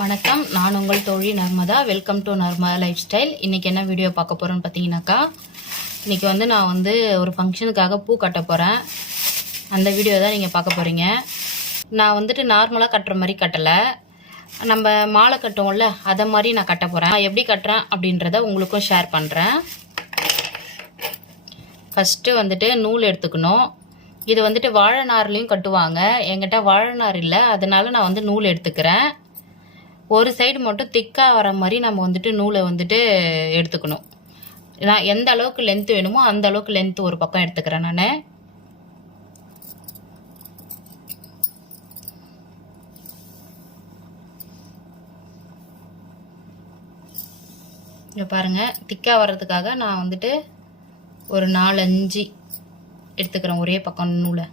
வணக்கம், நான் உங்கள் தோழி Narmada. Welcome to Narmada life style. இன்றைக்கி என்ன வீடியோ பார்க்க போகிறோன்னு பார்த்தீங்கன்னாக்கா, இன்றைக்கி நான் ஒரு ஃபங்க்ஷனுக்காக பூ கட்ட போகிறேன். அந்த வீடியோ தான் நீங்கள் பார்க்க போகிறீங்க. நான் நார்மலாக கட்டுற மாதிரி கட்டலை, நம்ம மாலை கட்டுவோம்ல அதை மாதிரி நான் கட்ட போகிறேன். நான் எப்படி கட்டுறேன் அப்படின்றத உங்களுக்கும் ஷேர் பண்ணுறேன். ஃபஸ்ட்டு நூல் எடுத்துக்கணும். இது வாழை நார்லேயும் கட்டுவாங்க. என்கிட்ட வாழை நார் இல்லை, அதனால நான் நூல் எடுத்துக்கிறேன். ஒரு சைடு மட்டும் திக்காக வர மாதிரி நம்ம நூலை எடுத்துக்கணும். நான் எந்த அளவுக்கு லென்த்து வேணுமோ அந்த அளவுக்கு லென்த்து ஒரு பக்கம் எடுத்துக்கிறேன். நான் இங்கே பாருங்கள், திக்காக வர்றதுக்காக நான் ஒரு 4-5 எடுத்துக்கிறேன் ஒரே பக்கம் நூலை.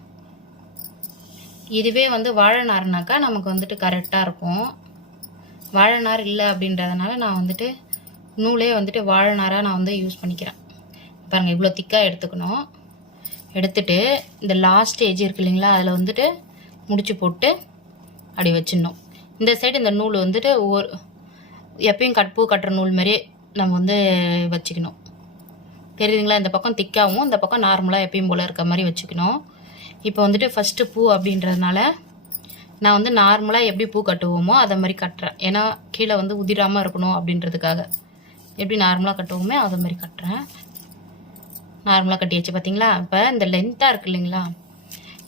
இதுவே வாழை நார்னாக்கா நமக்கு கரெக்டாக இருக்கும். வாழை நார் இல்லை அப்படின்றதுனால நான் நூலே வாழை நாராக நான் யூஸ் பண்ணிக்கிறேன். பாருங்கள், இவ்வளோ திக்காக எடுத்துக்கணும். எடுத்துட்டு இந்த லாஸ்ட் ஏஜ் இருக்கு இல்லைங்களா, அதில் முடிச்சு போட்டு அப்படி வச்சிடணும். இந்த சைடு இந்த நூல் ஒரு எப்பயும் பூ கட்டுற நூல் மாதிரியே நம்ம வச்சுக்கணும். தெரியுதுங்களா? இந்த பக்கம் திக்காகவும் இந்த பக்கம் நார்மலாக எப்பயும் போல் இருக்க மாதிரி வச்சுக்கணும். இப்போ ஃபஸ்ட்டு பூ அப்படின்றதுனால நான் நார்மலாக எப்படி பூ கட்டுவோமோ அதை மாதிரி கட்டுறேன். ஏன்னா கீழே உதிராமல் இருக்கணும் அப்படின்றதுக்காக எப்படி நார்மலாக கட்டுவோமே அதை மாதிரி கட்டுறேன். நார்மலாக கட்டியாச்சு பார்த்தீங்களா? இப்போ இந்த லென்த்தாக இருக்கு இல்லைங்களா,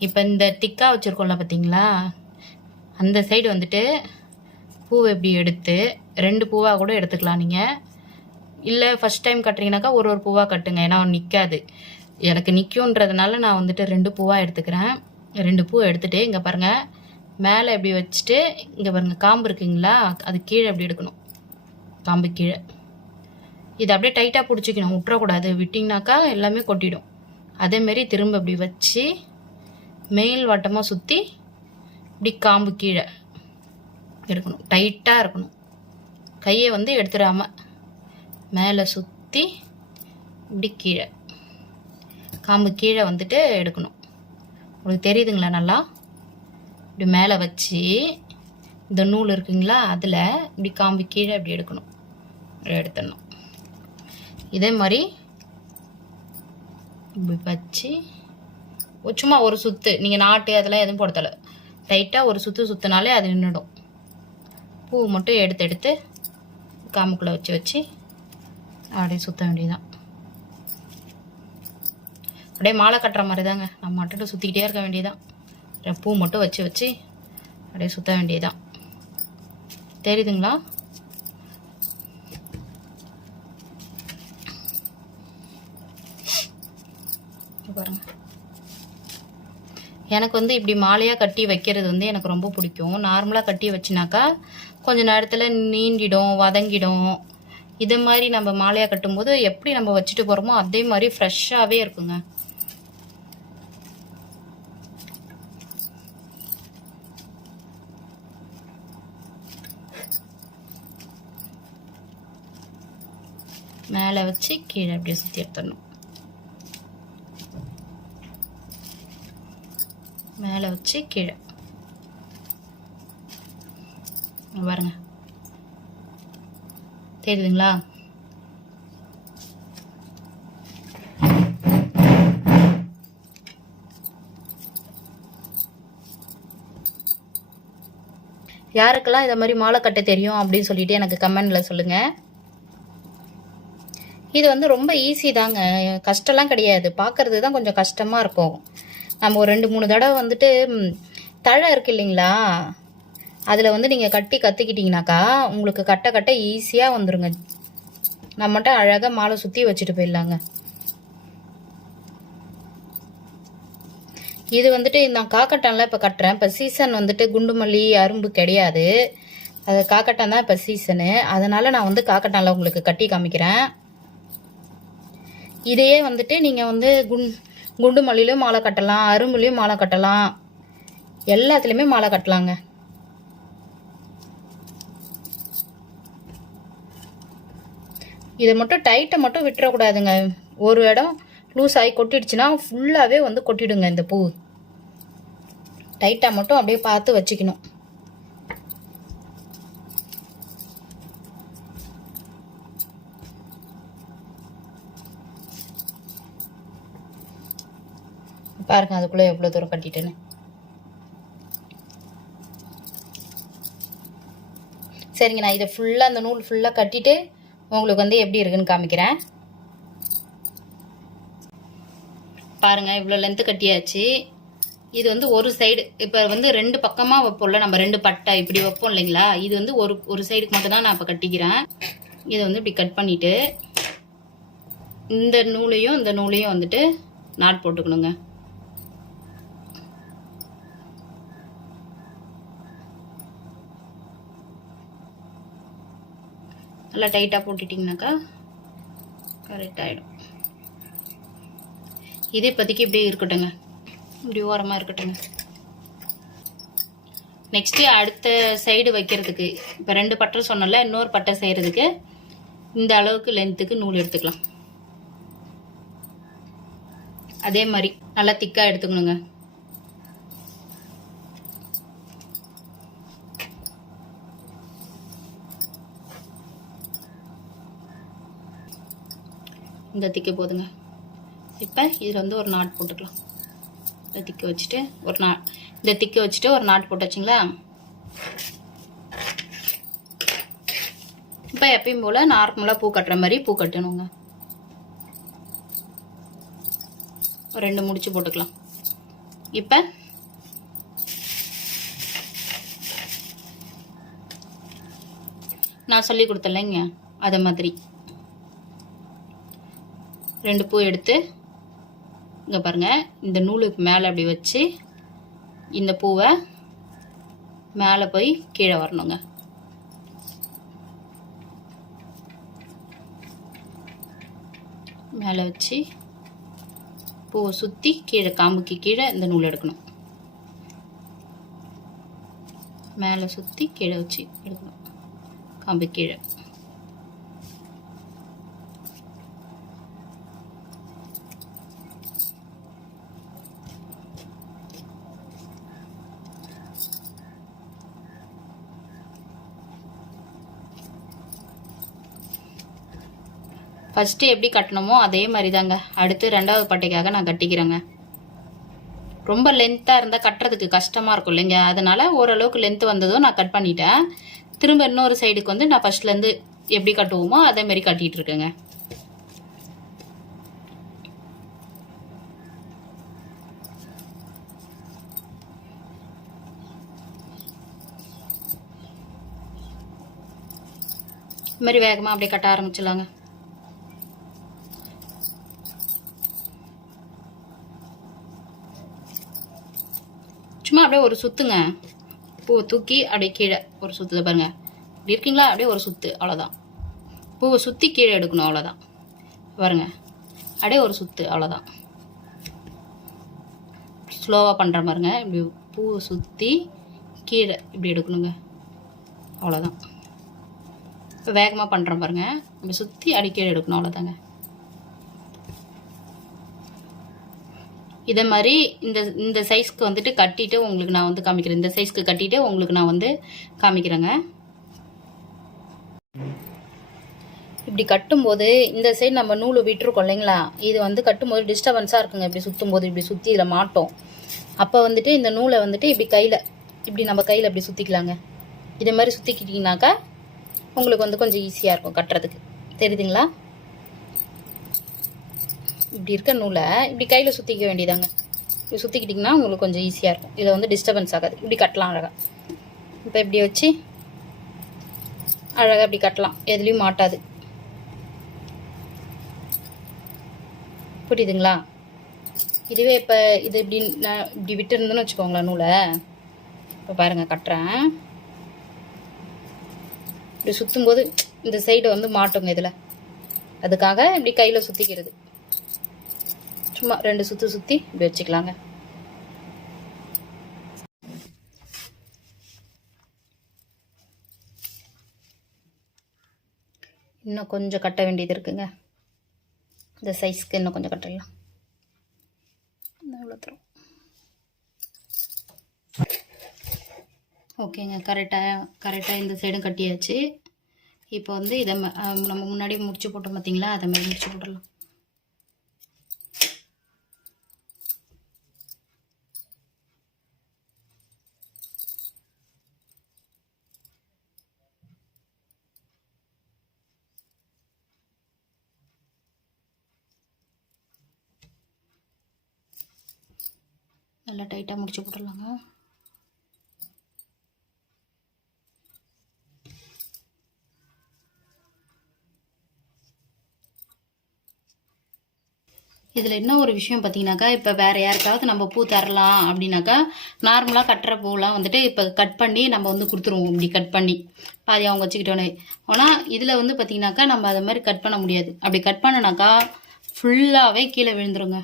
இப்போ இந்த திக்காக வச்சுருக்கோம்ல பார்த்தீங்களா, அந்த சைடு பூவை எப்படி எடுத்து 2 பூவாக கூட எடுத்துக்கலாம் நீங்கள். இல்லை ஃபஸ்ட் டைம் கட்டுறீங்கனாக்கா ஒரு பூவாக கட்டுங்க, ஏன்னா நிற்காது. எனக்கு நிற்குன்றதுனால நான் 2 பூவாக எடுத்துக்கிறேன். 2 பூ எடுத்துகிட்டு இங்கே பாருங்கள், மேலே எப்படி வச்சுட்டு இங்கே பாருங்கள் காம்பு இருக்குங்களா, அது கீழே எப்படி எடுக்கணும். காம்பு கீழே இது அப்படியே டைட்டாக பிடிச்சிக்கணும், விட்டுறக்கூடாது. விட்டிங்கனாக்கா எல்லாமே கொட்டிடும். அதேமாரி திரும்ப இப்படி வச்சு மேல் வட்டமாக சுற்றி இப்படி காம்பு கீழே எடுக்கணும். டைட்டாக இருக்கணும். கையை எடுத்துடாமல் மேலே சுற்றி இப்படி கீழே காம்பு கீழே எடுக்கணும். உங்களுக்கு தெரியுதுங்களா? நல்லா இப்படி மேலே வச்சு இந்த நூல் இருக்குங்களா, அதில் இப்படி காம்பு கீழே இப்படி எடுக்கணும். எடுத்துடணும். இதே மாதிரி இப்படி வச்சு சும்மா ஒரு சுற்று, நீங்கள் நாட்டு அதெல்லாம் எதுவும் போடத்தலை, டைட்டாக ஒரு சுற்று சுற்றினாலே அது நின்றுடும். பூ மட்டும் எடுத்து காம்புக்குள்ளே வச்சு அப்படியே சுற்ற வேண்டியதுதான். அப்படியே மாலை கட்டுற மாதிரி தாங்க, நம்ம மட்டும் சுற்றிக்கிட்டே இருக்க வேண்டியதுதான். பூ மட்டும் வச்சு அப்படியே சுற்ற வேண்டியதுதான். தெரியுதுங்களா? பாருங்க, எனக்கு இப்படி மாலையாக கட்டி வைக்கிறது எனக்கு ரொம்ப பிடிக்கும். நார்மலாக கட்டி வச்சுனாக்கா கொஞ்சம் நேரத்தில் நீண்டிடும், வதங்கிடும். இது மாதிரி நம்ம மாலையாக கட்டும்போது எப்படி நம்ம வச்சுட்டு போகிறோமோ அதே மாதிரி ஃப்ரெஷ்ஷாகவே இருக்குங்க. மேலே வச்சு கீழே அப்படியே சுற்றி எடுத்துடணும். மேலே வச்சு கீழே பாருங்க, தெரியுதுங்களா? யாருக்கெல்லாம் இதை மாதிரி மாலை கட்ட தெரியும் அப்படின்னு சொல்லிட்டு எனக்கு கமெண்ட்ல சொல்லுங்க. இது ரொம்ப ஈஸி தாங்க, கஷ்டம்லாம் கிடையாது. பார்க்கறது தான் கொஞ்சம் கஷ்டமாக இருக்கும். நம்ம ஒரு 2-3 தடவை தழை இருக்கு இல்லைங்களா, அதில் நீங்கள் கட்டி கற்றுக்கிட்டிங்கனாக்கா உங்களுக்கு கட்ட ஈஸியாக வந்துடுங்க. நம்மகிட்ட அழகாக மாலை சுற்றி வச்சுட்டு போயிடலாங்க. இது நான் காக்கட்டான்லாம் இப்போ கட்டுறேன். இப்போ சீசன் குண்டுமல்லி அரும்பு கிடையாது, அது காக்கட்டான் தான் இப்போ சீசனு. அதனால் நான் காக்கட்டான்ல உங்களுக்கு கட்டி காமிக்கிறேன். இதையே நீங்கள் குண்டு மல்லிலையும் மாலை கட்டலாம், அரும்புலையும் மாலை கட்டலாம், எல்லாத்துலேயுமே மாலை கட்டலாங்க. இதை மட்டும் டைட்டை மட்டும் விட்டுறக்கூடாதுங்க. ஒரு இடம் லூஸ் ஆகி கொட்டிடுச்சுன்னா ஃபுல்லாகவே கொட்டிடுங்க. இந்த பூ டைட்டாக மட்டும் அப்படியே பார்த்து வச்சுக்கணும். பாருங்கள் அதுக்குள்ளே எவ்வளோ தூரம் கட்டிட்டேன்னு. சரிங்க, நான் இதை ஃபுல்லாக அந்த நூல் ஃபுல்லாக கட்டிட்டு உங்களுக்கு வந்து எப்படி இருக்குன்னு காமிக்கிறேன். பாருங்கள் இவ்வளோ லென்த்து கட்டியாச்சு. இது வந்து ஒரு சைடு, இப்போ வந்து 2 பக்கமாக வைப்போம்ல நம்ம, 2 பட்டை இப்படி வைப்போம் இல்லைங்களா, இது வந்து ஒரு சைடுக்கு மட்டும் தான் நான் இப்போ கட்டிக்கிறேன். இதை வந்து இப்படி கட் பண்ணிவிட்டு இந்த நூலையும் வந்துட்டு நாட் போட்டுக்கணுங்க. நல்லா டைட்டாக போட்டுட்டிங்கனாக்கா கரெக்ட் ஆகிடும். இது இப்போதைக்கு இப்படியே இருக்கட்டுங்க, இப்படி ஓரமாக இருக்கட்டுங்க. நெக்ஸ்ட்டு அடுத்த சைடு வைக்கிறதுக்கு இப்போ 2 பட்டை சொன்னல, இன்னொரு பட்டை செய்கிறதுக்கு இந்த அளவுக்கு லென்த்துக்கு நூல் எடுத்துக்கலாம். அதே மாதிரி நல்லா திக்காக எடுத்துக்கணுங்க. இந்த திக்கு போதுங்க. இப்போ இதில் வந்து ஒரு நாட் போட்டுக்கலாம். இந்த திக்கு வச்சுட்டு ஒரு நாட் போட்டு வச்சிங்களா. இப்போ எப்பயும் போல் நார்மலாக பூ கட்டுற மாதிரி பூ கட்டணுங்க. ஒரு 2 முடிச்சு போட்டுக்கலாம். இப்போ நான் சொல்லி கொடுத்தேன்லைங்க, அதை மாதிரி 2 பூ எடுத்து இங்கே பாருங்கள், இந்த நூலுக்கு மேலே அப்படி வச்சு இந்த பூவை மேலே போய் கீழே வரணுங்க. மேலே வச்சு பூவை சுற்றி கீழே காம்புக்கு கீழே இந்த நூல் எடுக்கணும். மேலே சுற்றி கீழே வச்சு எடுக்கணும், காம்பு கீழே. ஃபஸ்ட்டு எப்படி கட்டணுமோ அதே மாதிரி தாங்க அடுத்து 2வது பட்டைக்காக நான் கட்டிக்கிறேங்க. ரொம்ப லென்த்தாக இருந்தால் கட்டுறதுக்கு கஷ்டமாக இருக்கும் இல்லைங்க, அதனால் ஓரளவுக்கு லென்த்து வந்ததும் நான் கட் பண்ணிட்டேன். திரும்ப இன்னொரு சைடுக்கு வந்து நான் ஃபஸ்ட்லேருந்து எப்படி கட்டுவோமோ அதேமாரி கட்டிகிட்டு இருக்கேங்க. இது மாதிரி வேகமாக அப்படியே கட்ட ஆரம்பிச்சிடலாங்க. சும்மா அப்படியே ஒரு சுற்றுங்க, பூவை தூக்கி அப்படியே கீழே ஒரு சுற்றுதை பாருங்கள், இப்படி இருக்கீங்களா, அப்படியே ஒரு சுற்று, அவ்வளோதான். பூவை சுற்றி கீழே எடுக்கணும், அவ்வளோதான். பாருங்க அப்படியே ஒரு சுற்று, அவ்வளோதான். ஸ்லோவாக பண்ணுற பாருங்க, இப்படி பூவை சுற்றி கீழே இப்படி எடுக்கணுங்க, அவ்வளோதான். இப்போ வேகமாக பண்ணுறோம் பாருங்கள், இப்படி சுற்றி அடி கீழே எடுக்கணும், அவ்வளோதாங்க. இதே மாதிரி இந்த சைஸ்க்கு வந்துட்டு கட்டிட்டு உங்களுக்கு நான் வந்து காமிக்கிறேன். இந்த சைஸ்க்கு கட்டிட்டு உங்களுக்கு நான் வந்து காமிக்கிறேங்க. இப்படி கட்டும்போது இந்த சைடு நம்ம நூல் விட்டுருக்கோம் இல்லைங்களா, இது வந்து கட்டும்போது டிஸ்டர்பன்ஸாக இருக்குங்க. இப்படி சுற்றும் போது இப்படி சுற்றி இதில் மாட்டோம். அப்போ வந்துட்டு இந்த நூலை வந்துட்டு இப்படி நம்ம கையில் இப்படி சுற்றிக்கலாங்க. இதே மாதிரி சுற்றிக்கிட்டிங்கனாக்கா உங்களுக்கு வந்து கொஞ்சம் ஈஸியாக இருக்கும் கட்டுறதுக்கு. தெரியுதுங்களா? இப்படி இருக்க நூலை இப்படி கையில் சுற்றிக்க வேண்டியதாங்க. இப்படி சுற்றிக்கிட்டிங்கன்னா உங்களுக்கு கொஞ்சம் ஈஸியாக இருக்கும். இதில் வந்து டிஸ்டர்பன்ஸ் ஆகாது. இப்படி கட்டலாம் அழகாக. இப்போ இப்படி வச்சு அழகாக இப்படி கட்டலாம், எதுலேயும் மாட்டாது. புரியுதுங்களா? இதுவே இப்போ இது இப்படி நான் இப்படி விட்டுருந்தேன்னு வச்சுக்கோங்களேன் நூலை. இப்போ பாருங்கள் கட்டுறேன். இப்படி சுற்றும்போது இந்த சைடு வந்து மாட்டுங்க இதில். அதுக்காக இப்படி கையில் சுற்றிக்கிறது. சும்மா 2 சுற்று சுற்றி இப்படி வச்சுக்கலாங்க. இன்னும் கொஞ்சம் கட்ட வேண்டியது இருக்குங்க. இந்த சைஸ்க்கு இன்னும் கொஞ்சம் கட்டலாம். இவ்வளோ தரும். ஓகேங்க, கரெக்டாக இந்த சைடும் கட்டியாச்சு. இப்போ வந்து இதை நம்ம முன்னாடி முடிச்சு போட்டோம் பார்த்தீங்களா, அதை மாதிரி முடிச்சு போட்டுடலாம். நல்லா டைட்டாக முடிச்சு போட்டுடலாங்க. இதில் என்ன ஒரு விஷயம் பார்த்தீங்கன்னாக்கா, இப்போ வேறு யாருக்காவது நம்ம பூ தரலாம் அப்படின்னாக்கா, நார்மலாக கட்டுற பூலாம் வந்துட்டு இப்போ கட் பண்ணி நம்ம வந்து கொடுத்துருவோம். இப்படி கட் பண்ணி பாதி அவங்க வச்சுக்கிட்டோன்னே. ஆனால் இதில் வந்து பார்த்தீங்கன்னாக்கா நம்ம அதை மாதிரி கட் பண்ண முடியாது. அப்படி கட் பண்ணனாக்கா ஃபுல்லாகவே கீழே விழுந்துருங்க.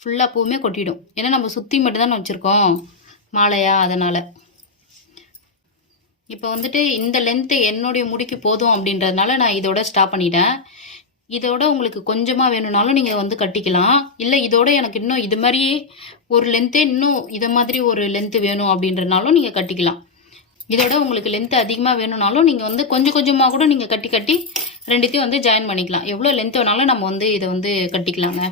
ஃபுல்லாக பூவுமே கொட்டிடும். ஏன்னா நம்ம சுற்றி மட்டும் தானே வச்சுருக்கோம் மாலையா, அதனால். இப்போ வந்துட்டு இந்த லென்த்து என்னுடைய முடிக்கு போதும் அப்படின்றதுனால நான் இதோட ஸ்டாப் பண்ணிட்டேன். இதோட உங்களுக்கு கொஞ்சமாக வேணும்னாலும் நீங்கள் வந்து கட்டிக்கலாம். இல்லை இதோட எனக்கு இன்னும் இது மாதிரி ஒரு லென்த்தே இன்னும் இதை மாதிரி ஒரு லென்த்து வேணும் அப்படின்றனாலும் நீங்கள் கட்டிக்கலாம். இதோட உங்களுக்கு லென்த்து அதிகமாக வேணும்னாலும் நீங்கள் வந்து கொஞ்சம் கொஞ்சமாக கூட நீங்கள் கட்டி கட்டி ரெண்டுத்தையும் வந்து ஜாயின் பண்ணிக்கலாம். எவ்வளோ லென்த் வேணாலும் நம்ம வந்து இதை வந்து கட்டிக்கலாங்க.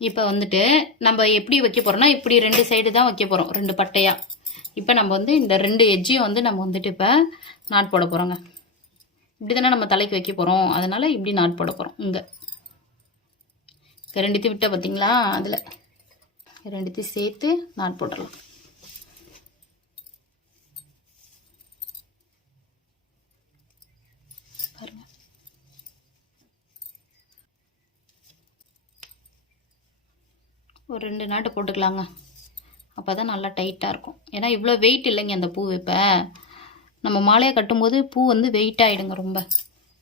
இப்போ வந்துட்டு நம்ம எப்படி வைக்க போகிறோம்னா, இப்படி 2 சைடு தான் வைக்க போகிறோம், 2 பட்டையாக. இப்போ நம்ம வந்து இந்த 2 எட்ஜையும் வந்து நம்ம வந்துட்டு இப்போ நாட் போட போகிறோங்க. இப்படி தானே நம்ம தலைக்கு வைக்க போகிறோம், அதனால் இப்படி நாட் போட போகிறோம். இங்கே ரெண்டுத்தையும் விட்ட பார்த்தீங்களா, அதில் ரெண்டுத்தையும் சேர்த்து நாட் போட்டுடலாம். பாருங்க, ஒரு 2 நாட்டு போட்டுக்கலாங்க. அப்போ தான் நல்லா டைட்டாக இருக்கும். ஏன்னா இவ்வளோ வெயிட் இல்லைங்க அந்த பூ. இப்போ நம்ம மாலையை கட்டும்போது பூ வந்து வெயிட் ஆகிடுங்க ரொம்ப.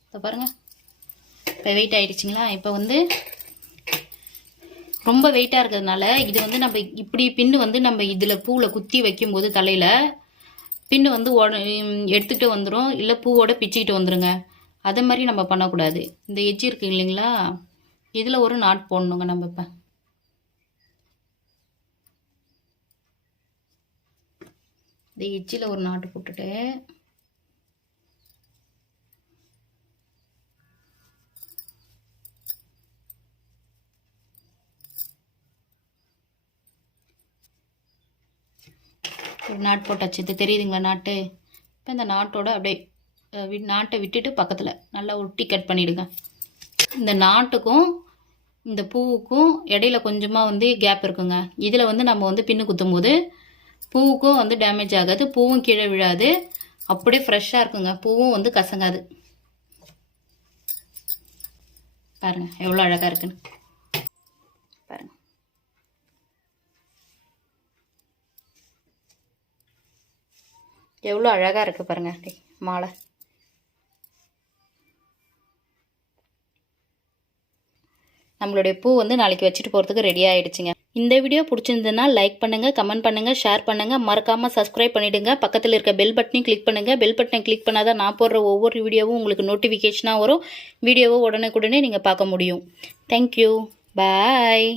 இப்போ பாருங்கள், இப்போ வெயிட் ஆகிடுச்சிங்களா. இப்போ வந்து ரொம்ப வெயிட்டாக இருக்கிறதுனால இது வந்து நம்ம இப்படி பின்னு வந்து நம்ம இதில் பூவில் குத்தி வைக்கும்போது தலையில் பின்னு வந்து எடுத்துகிட்டு வந்துடும், இல்லை பூவோட பிச்சுக்கிட்டு வந்துடுங்க. அதை மாதிரி நம்ம பண்ணக்கூடாது. இந்த எட்ஜ் இருக்குது இல்லைங்களா, இதில் ஒரு நாட் போடணுங்க. நம்ம இப்போ இந்த எட்ஜில் ஒரு நாட்டு போட்டுட்டு ஒரு நாட் போட்டாச்சு. இது தெரியுதுங்களா நாட்டு. இப்போ இந்த நாட்டோட அப்படியே நாட்டை விட்டுட்டு பக்கத்தில் நல்லா ஒட்டி கட் பண்ணிவிடுங்க. இந்த நாட்டுக்கும் இந்த பூவுக்கும் இடையில கொஞ்சமாக வந்து கேப் இருக்குங்க. இதில் வந்து நம்ம வந்து பின்னு குத்தும் போது பூவுக்கும் வந்து டேமேஜ் ஆகாது, பூவும் கீழே விழாது, அப்படியே ஃப்ரெஷ்ஷாக இருக்குங்க. பூவும் வந்து கசங்காது. பாருங்க எவ்வளோ அழகாக இருக்குன்னு. பாருங்க, எவ்வளோ அழகாக இருக்குது பாருங்க மாலை. நம்மளுடைய பூ வந்து நாளைக்கு வச்சுட்டு போகிறதுக்கு ரெடி ஆகிடுச்சிங்க. இந்த வீடியோ பிடிச்சிருந்ததுன்னா லைக் பண்ணுங்கள், கமெண்ட் பண்ணுங்கள், ஷேர் பண்ணுங்கள், மறக்காமல் சப்ஸ்கிரைப் பண்ணிவிடுங்க. பக்கத்தில் இருக்க பெல் பட்டனையும் கிளிக் பண்ணுங்கள். பெல் பட்டனை கிளிக் பண்ணால் தான் நான் போடுற ஒவ்வொரு வீடியோவும் உங்களுக்கு நோட்டிஃபிகேஷனாக வரும். வீடியோவை உடனே நீங்கள் பார்க்க முடியும். தேங்க்யூ, பாய்.